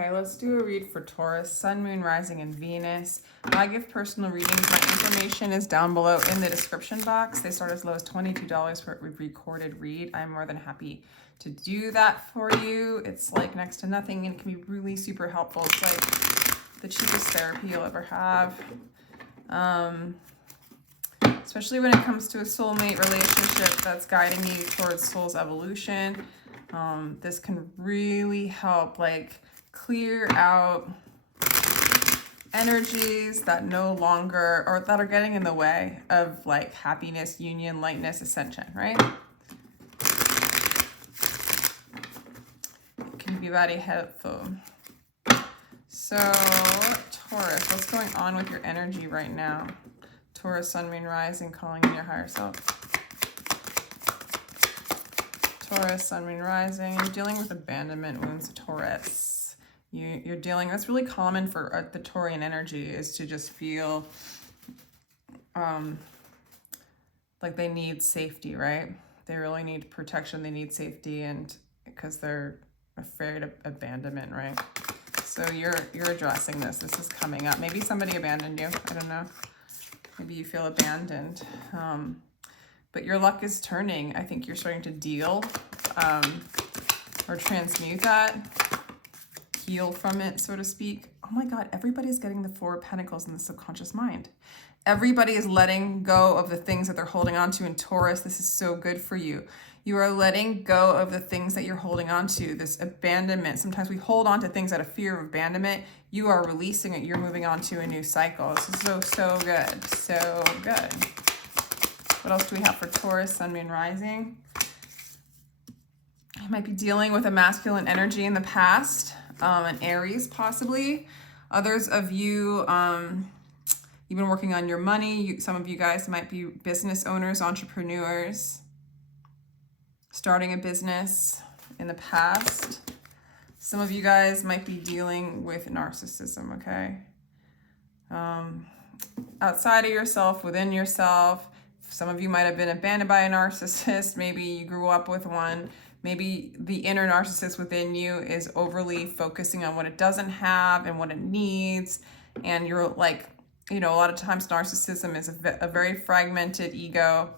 Okay, let's do a read for Taurus, Sun, Moon, Rising, and Venus. I give personal readings. My information is down below in the description box. They start as low as $22 for a recorded read. I'm more than happy to do that for you. It's like next to nothing and can be really super helpful. It's like the cheapest therapy you'll ever have. Especially when it comes to a soulmate relationship that's guiding you towards soul's evolution. This can really help like clear out energies that no longer, or that are getting in the way of like happiness, union, lightness, ascension, right? It can be very helpful. So Taurus, what's going on with your energy right now? Taurus, Sun, Moon, Rising, calling in your higher self. Taurus, Sun, Moon, Rising. You're dealing with abandonment wounds, Taurus. You're dealing, that's really common for the Taurian energy, is to just feel like they need safety, right? They really need protection, they need safety, and because they're afraid of abandonment, right? So you're addressing this. This is coming up. Maybe somebody abandoned you. I don't know. Maybe you feel abandoned. But your luck is turning. I think you're starting to deal or transmute that, heal from it, so to speak. Oh my God, everybody's getting the Four of Pentacles in the subconscious mind. Everybody is letting go of the things that they're holding on to in Taurus. This is so good for you. You are letting go of the things that you're holding on to, this abandonment. Sometimes we hold on to things out of fear of abandonment. You are releasing it. You're moving on to a new cycle. This is so good. So good. What else do we have for Taurus, Sun, Moon, Rising? You might be dealing with a masculine energy in the past, an Aries possibly. Others of you, you've been working on your money. Some of you guys might be business owners, entrepreneurs, starting a business in the past. Some of you guys might be dealing with narcissism, okay? Outside of yourself, within yourself. Some of you might have been abandoned by a narcissist. Maybe you grew up with one. Maybe the inner narcissist within you is overly focusing on what it doesn't have and what it needs. And you're like, you know, a lot of times narcissism is a very fragmented ego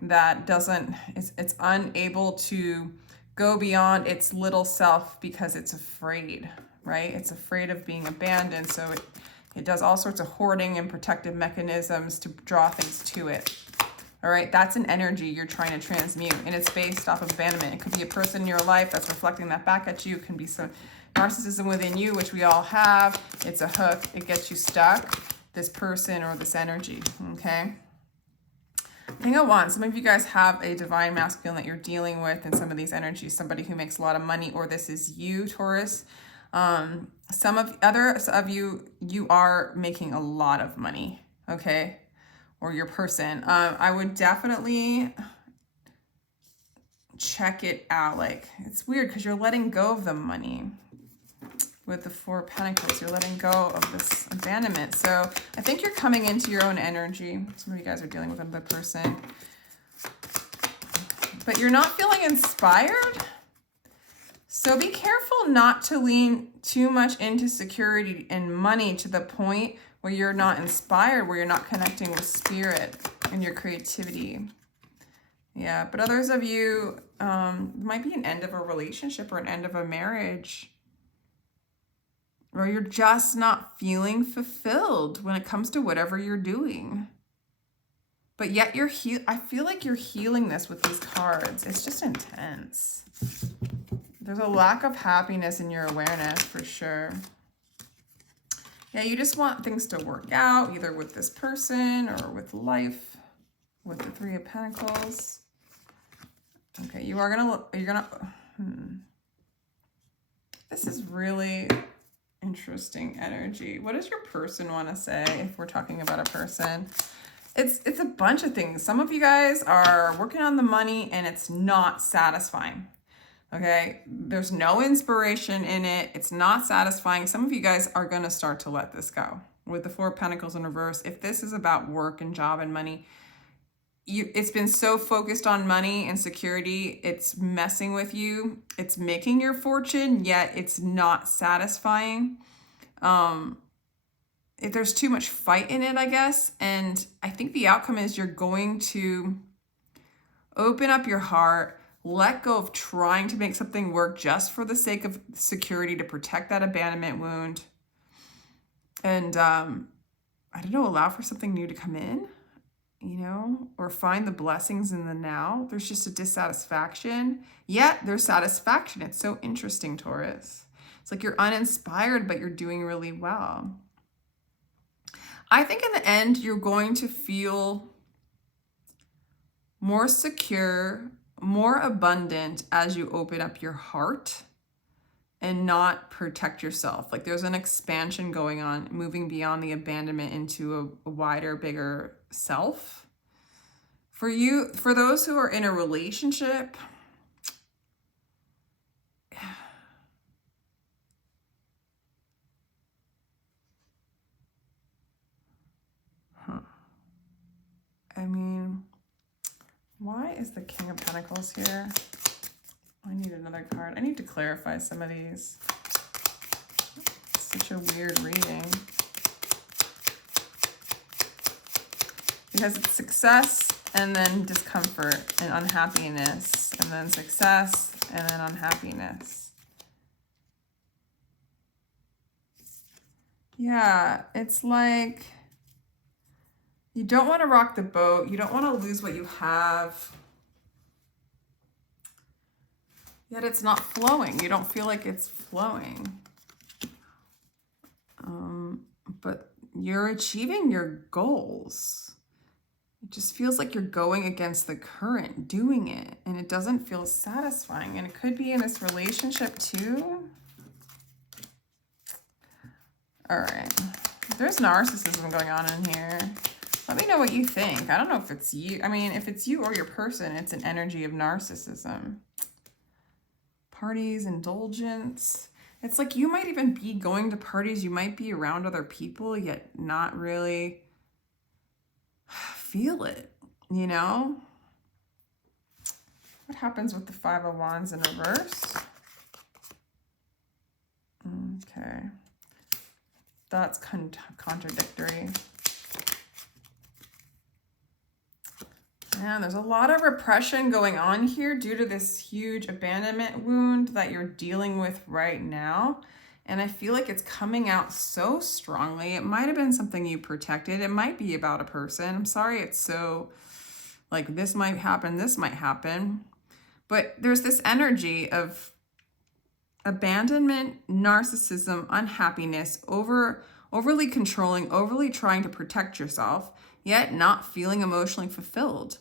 that it's unable to go beyond its little self because it's afraid, right? It's afraid of being abandoned. So it does all sorts of hoarding and protective mechanisms to draw things to it. All right, that's an energy you're trying to transmute, and it's based off of abandonment. It could be a person in your life that's reflecting that back at you. It can be some narcissism within you, which we all have. It's a hook. It gets you stuck, this person or this energy, okay? Thing I want, some of you guys have a divine masculine that you're dealing with in some of these energies, somebody who makes a lot of money, or this is you, Taurus. Some of others of you, you are making a lot of money, okay? Or your person. I would definitely check it out. Like, it's weird because you're letting go of the money with the Four of Pentacles. You're letting go of this abandonment. So I think you're coming into your own energy. Some of you guys are dealing with another person. But you're not feeling inspired. So be careful not to lean too much into security and money to the point where you're not inspired, where you're not connecting with spirit and your creativity. Yeah, but others of you, might be an end of a relationship or an end of a marriage, or you're just not feeling fulfilled when it comes to whatever you're doing. But yet I feel like you're healing this with these cards. It's just intense. There's a lack of happiness in your awareness for sure. Yeah, you just want things to work out, either with this person or with life, with the Three of Pentacles. Okay, you're gonna, This is really interesting energy. What does your person want to say if we're talking about a person? It's a bunch of things. Some of you guys are working on the money and it's not satisfying. Okay, there's no inspiration in it. It's not satisfying. Some of you guys are going to start to let this go with the Four of Pentacles in reverse. If this is about work and job and money, it's been so focused on money and security, it's messing with you. It's making your fortune, yet it's not satisfying. If there's too much fight in it, I guess. And I think the outcome is you're going to open up your heart, let go of trying to make something work just for the sake of security to protect that abandonment wound. And I don't know, allow for something new to come in, you know, or find the blessings in the now. There's just a dissatisfaction, yet there's satisfaction. It's so interesting, Taurus. It's like you're uninspired, but you're doing really well. I think in the end, you're going to feel more secure, more abundant as you open up your heart and not protect yourself. Like there's an expansion going on, moving beyond the abandonment into a wider, bigger self. For you, for those who are in a relationship, I mean, why is the King of Pentacles here? I need another card. I need to clarify some of these. It's such a weird reading. Because it's success and then discomfort and unhappiness, and then success and then unhappiness. Yeah, it's like you don't want to rock the boat. You don't want to lose what you have. Yet it's not flowing. You don't feel like it's flowing. But you're achieving your goals. It just feels like you're going against the current, doing it, and it doesn't feel satisfying. And it could be in this relationship too. All right. There's narcissism going on in here. Let me know what you think. I don't know if it's you. I mean, if it's you or your person, it's an energy of narcissism. Parties, indulgence. It's like you might even be going to parties. You might be around other people, yet not really feel it, you know? What happens with the Five of Wands in reverse? Okay. That's contradictory. And there's a lot of repression going on here due to this huge abandonment wound that you're dealing with right now. And I feel like it's coming out so strongly. It might have been something you protected. It might be about a person. I'm sorry it's so, like, this might happen, this might happen. But there's this energy of abandonment, narcissism, unhappiness, overly controlling, overly trying to protect yourself, yet not feeling emotionally fulfilled.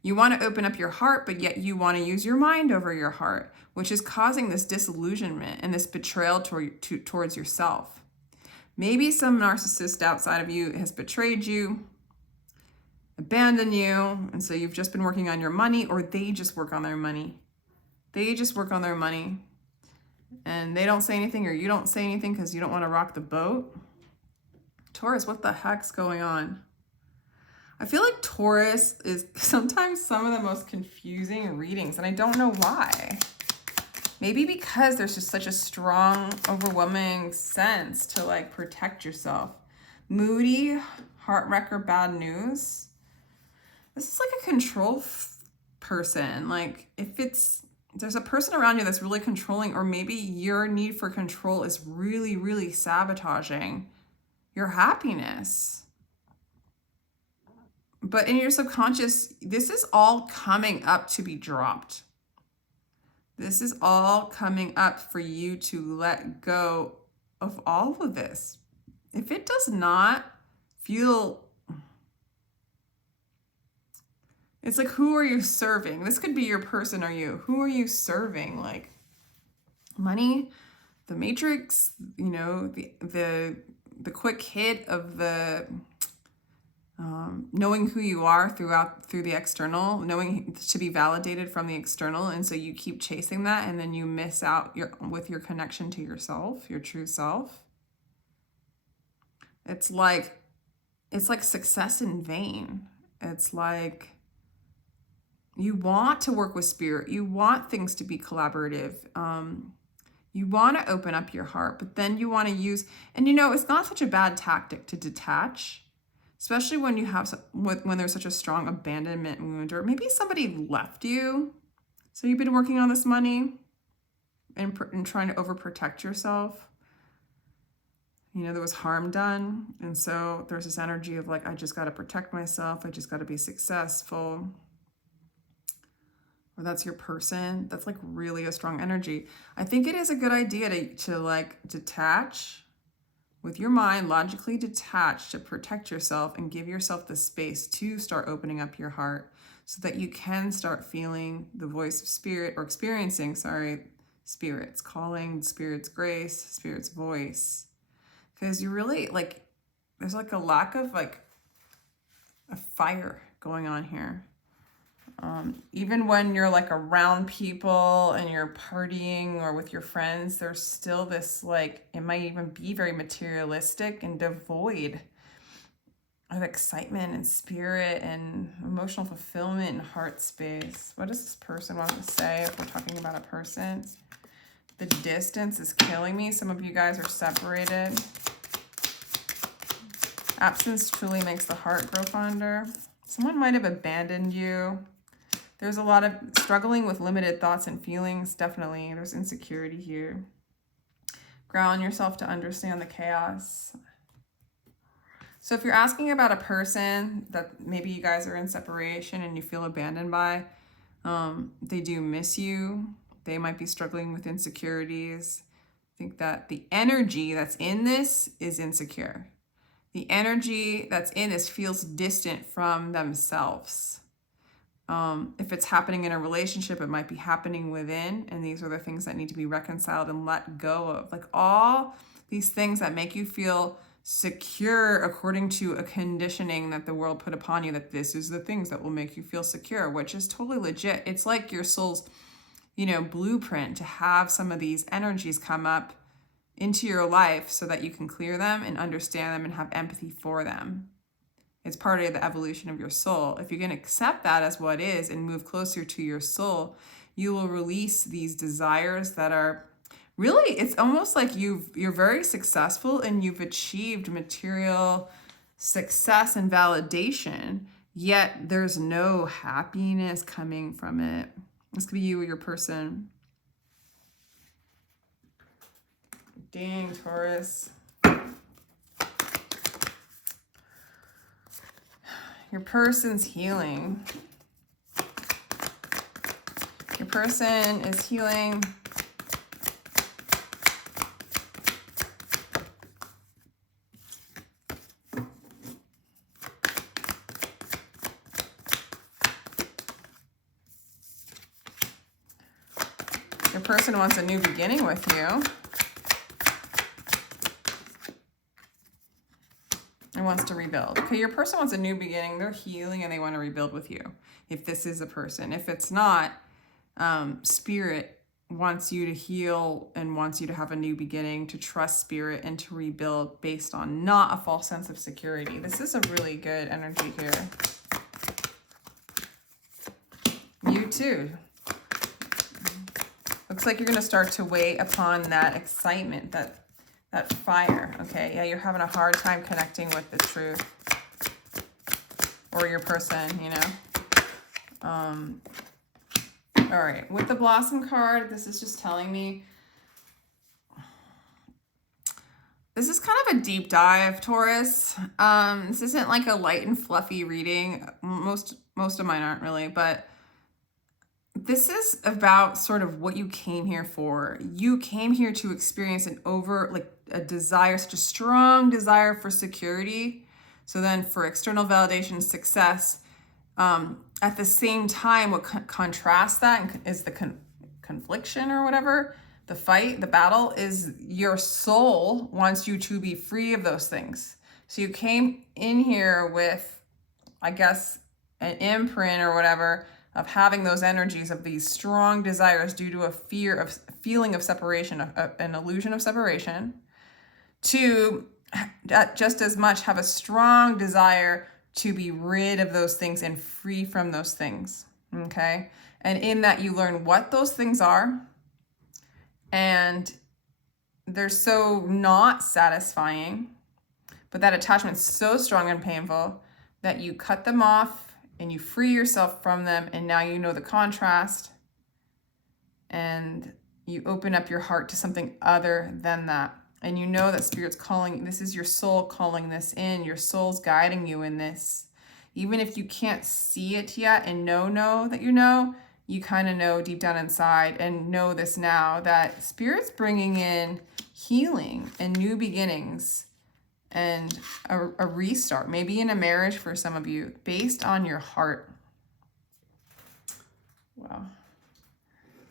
You want to open up your heart, but yet you want to use your mind over your heart, which is causing this disillusionment and this betrayal towards yourself. Maybe some narcissist outside of you has betrayed you, abandoned you, and so you've just been working on your money, or they just work on their money. They just work on their money, and they don't say anything, or you don't say anything because you don't want to rock the boat. Taurus, what the heck's going on? I feel like Taurus is sometimes some of the most confusing readings, and I don't know why. Maybe because there's just such a strong, overwhelming sense to like protect yourself. Moody, heart wrecker, bad news. This is like a control person. Like if there's a person around you that's really controlling, or maybe your need for control is really, really sabotaging your happiness. But in your subconscious, this is all coming up to be dropped. This is all coming up for you to let go of all of this. If it does not feel, it's like, who are you serving? This could be your person or you. Who are you serving? Like money, the matrix, you know, the quick hit of the knowing who you are through the external, knowing to be validated from the external, and so you keep chasing that, and then you miss out with your connection to yourself, your true self. It's like success in vain. It's like You want to work with spirit. You want things to be collaborative. You want to open up your heart, but then you want to use, and you know, it's not such a bad tactic to detach, especially when you have, when there's such a strong abandonment wound, or maybe somebody left you. So you've been working on this money and trying to overprotect yourself. You know, there was harm done. And so there's this energy of like, I just got to protect myself. I just got to be successful. Or that's your person. That's like really a strong energy. I think it is a good idea to like detach with your mind, logically detach, to protect yourself and give yourself the space to start opening up your heart so that you can start feeling the voice of spirit, or experiencing, spirit's calling, spirit's grace, spirit's voice. Because you really like, there's like a lack of like a fire going on here. Even when you're like around people and you're partying or with your friends, there's still this like, it might even be very materialistic and devoid of excitement and spirit and emotional fulfillment and heart space. What does this person want to say if we're talking about a person? The distance is killing me. Some of you guys are separated. Absence truly makes the heart grow fonder. Someone might have abandoned you. There's a lot of struggling with limited thoughts and feelings, definitely. There's insecurity here. Ground yourself to understand the chaos. So if you're asking about a person that maybe you guys are in separation and you feel abandoned by, they do miss you. They might be struggling with insecurities. I think that the energy that's in this is insecure. The energy that's in this feels distant from themselves. If it's happening in a relationship, it might be happening within, and these are the things that need to be reconciled and let go of. Like all these things that make you feel secure according to a conditioning that the world put upon you, that this is the things that will make you feel secure, which is totally legit. It's like your soul's, you know, blueprint to have some of these energies come up into your life so that you can clear them and understand them and have empathy for them. It's part of the evolution of your soul. If you can accept that as what is and move closer to your soul, you will release these desires that are really, it's almost like you're very successful and you've achieved material success and validation, yet there's no happiness coming from it. This could be you or your person. Dang, Taurus. Your person's healing. Your person is healing. Your person wants a new beginning with you. And wants to rebuild. Okay, your person wants a new beginning. They're healing and they want to rebuild with you. If this is a person. If it's not, spirit wants you to heal and wants you to have a new beginning, to trust spirit and to rebuild based on not a false sense of security. This is a really good energy here. You too. Looks like you're going to start to wait upon that excitement, that fire, okay? Yeah, you're having a hard time connecting with the truth. Or your person, you know? All right, with the Blossom card, this is just telling me, this is kind of a deep dive, Taurus. This isn't like a light and fluffy reading. Most of mine aren't really, but this is about sort of what you came here for. You came here to experience a desire, such a strong desire for security. So then for external validation, success, at the same time, what contrasts that is the confliction or whatever, the fight, the battle, is your soul wants you to be free of those things. So you came in here with, I guess, an imprint or whatever of having those energies of these strong desires due to a feeling of separation, an illusion of separation, to just as much have a strong desire to be rid of those things and free from those things. Okay. And in that, you learn what those things are. And they're so not satisfying, but that attachment's so strong and painful that you cut them off and you free yourself from them. And now you know the contrast, and you open up your heart to something other than that. And you know that Spirit's calling, this is your soul calling this in. Your soul's guiding you in this. Even if you can't see it yet and know that you kind of know deep down inside and know this now, that Spirit's bringing in healing and new beginnings and a restart, maybe in a marriage for some of you, based on your heart. Wow.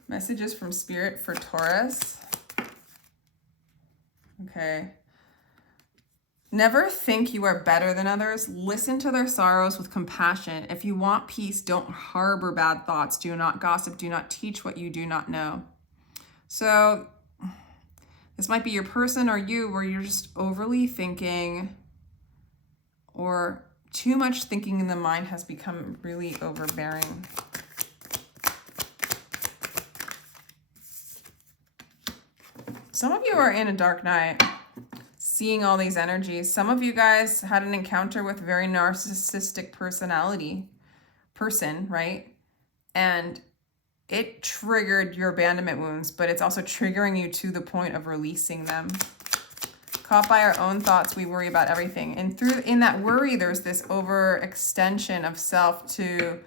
Messages from Spirit for Taurus. Okay. Never think you are better than others. Listen to their sorrows with compassion. If you want peace, don't harbor bad thoughts. Do not gossip. Do not teach what you do not know. So this might be your person or you, where you're just overly thinking, or too much thinking in the mind has become really overbearing. Some of you are in a dark night, seeing all these energies. Some of you guys had an encounter with a very narcissistic person, right? And it triggered your abandonment wounds, but it's also triggering you to the point of releasing them. Caught by our own thoughts, we worry about everything. And in that worry, there's this overextension of self to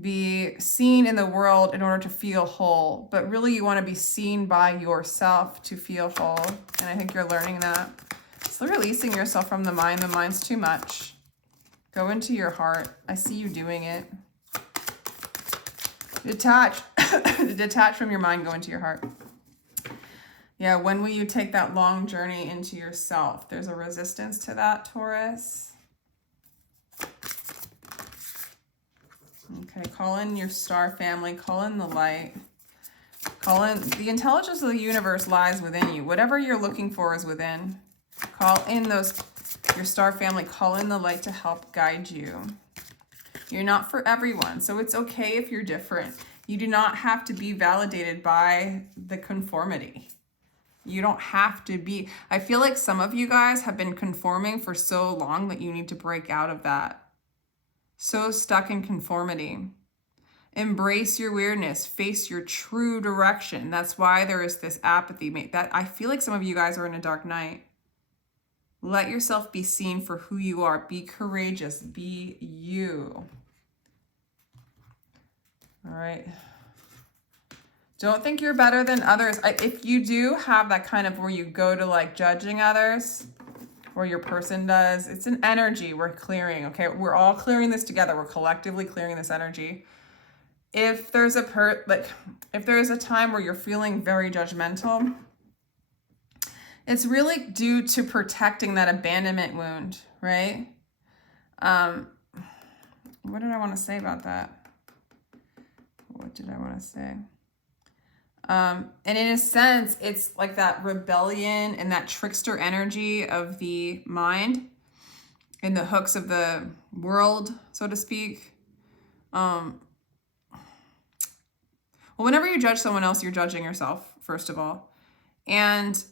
be seen in the world in order to feel whole. But really, you want to be seen by yourself to feel whole. And I think you're learning that. So releasing yourself from the mind. The mind's too much. Go into your heart. I see you doing it. Detach. Detach from your mind. Go into your heart. Yeah, when will you take that long journey into yourself? There's a resistance to that, Taurus. Okay, call in your star family, call in the light, call in the intelligence of the universe lies within you. Whatever you're looking for is within. Call in your star family, call in the light to help guide you. You're not for everyone, so it's okay if you're different. You do not have to be validated by the conformity. You don't have to be. I feel like some of you guys have been conforming for so long that you need to break out of that. So stuck in conformity. Embrace your weirdness. Face your true direction. That's why there is this apathy. That I feel like some of you guys are in a dark night. Let yourself be seen for who you are. Be courageous. Be you. All right. Don't think you're better than others. If you do have that kind of where you go to like judging others, or your person does, it's an energy we're clearing, okay? We're all clearing this together. We're collectively clearing this energy. If there's if there is a time where you're feeling very judgmental, it's really due to protecting that abandonment wound, right? What did I want to say about that? What did I want to say? And in a sense, it's like that rebellion and that trickster energy of the mind and the hooks of the world, so to speak. Well, whenever you judge someone else, you're judging yourself, first of all. And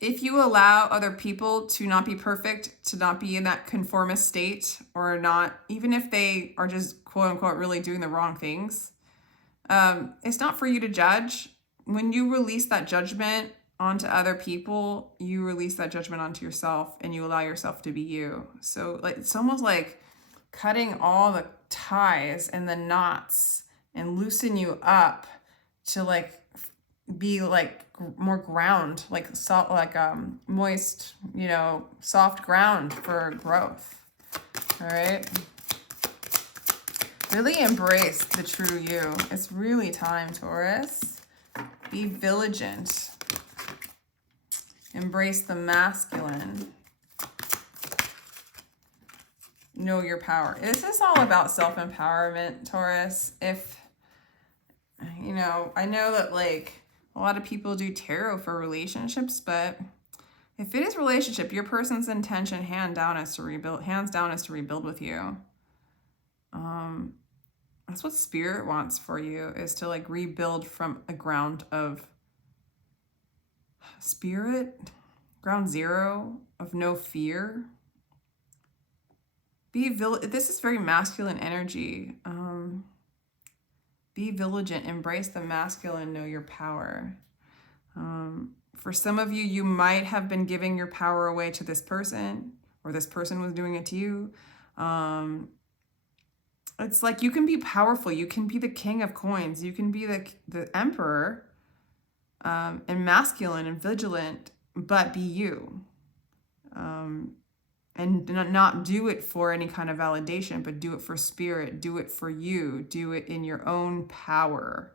if you allow other people to not be perfect, to not be in that conformist state, or not, even if they are just quote unquote really doing the wrong things, it's not for you to judge. When you release that judgment onto other people, you release that judgment onto yourself, and you allow yourself to be you. So like it's almost like cutting all the ties and the knots and loosen you up to like be like more ground, like salt, like moist, soft ground for growth. All right. Really embrace the true you. It's really time, Taurus. Be vigilant. Embrace the masculine. Know your power. This is all about self-empowerment, Taurus. I know that like a lot of people do tarot for relationships, but if it is relationship, your person's intention hands down is to rebuild with you. That's what spirit wants for you, is to like rebuild from a ground of spirit, ground zero of no fear. This is very masculine energy. Be vigilant, embrace the masculine, know your power. For some of you, you might have been giving your power away to this person, or this person was doing it to you. It's like you can be powerful. You can be the king of coins. You can be the emperor, and masculine and vigilant, but be you. And not do it for any kind of validation, but do it for spirit. Do it for you. Do it in your own power.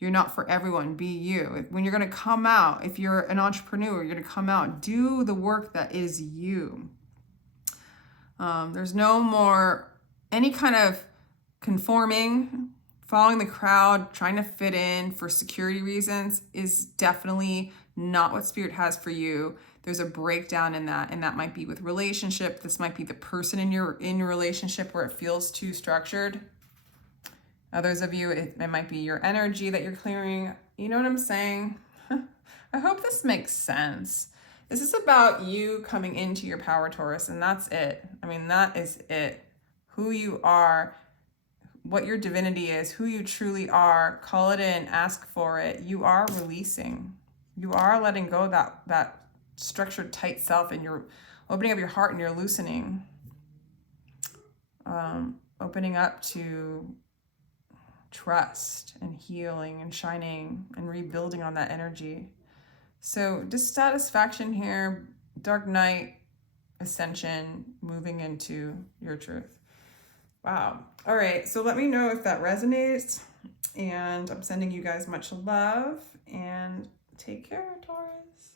You're not for everyone. Be you. When you're going to come out, if you're an entrepreneur, you're going to come out, do the work that is you. There's no more any kind of conforming, following the crowd, trying to fit in for security reasons is definitely not what spirit has for you. There's a breakdown in that, and that might be with relationship. This might be the person in your relationship where it feels too structured. Others of you, it might be your energy that you're clearing. You know what I'm saying? I hope this makes sense. This is about you coming into your power, Taurus, and that's it. I mean, that is it. Who you are, what your divinity is, who you truly are. Call it in, ask for it. You are releasing. You are letting go of that structured, tight self, and you're opening up your heart and you're loosening. Opening up to trust and healing and shining and rebuilding on that energy. So dissatisfaction here, dark night, ascension, moving into your truth. Wow. All right. So let me know if that resonates, and I'm sending you guys much love, and take care, Taurus.